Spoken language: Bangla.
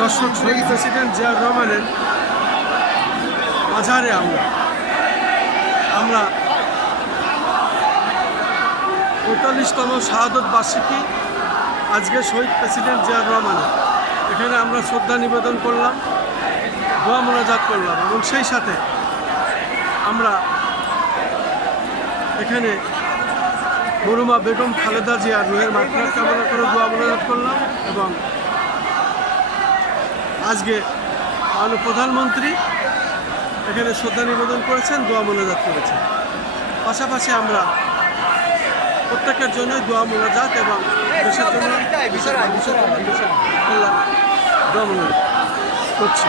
দর্শক, শহীদ প্রেসিডেন্ট জিয়াউর রহমানের মাঝারে আমরা ৪৫তম শাহাদত বার্ষিকী আজকে শহীদ প্রেসিডেন্ট জিয়াউর রহমানের এখানে আমরা শ্রদ্ধা নিবেদন করলাম, দোয়া মোনাজাত করলাম এবং সেই সাথে আমরা এখানে মরহুমা বেগম খালেদা জিয়ার রুহের মাগফিরাত কামনা করে দোয়া মোনাজাত করলাম এবং আজকে মাননীয় প্রধানমন্ত্রী এখানে শ্রদ্ধা নিবেদন করেছেন, দোয়া মোনাজাত করেছেন। পাশাপাশি আমরা প্রত্যেকের জন্যই দোয়া মোনাজাত এবং দেশের জন্য কল্যাণ দোয়া মোনাজাত করছি।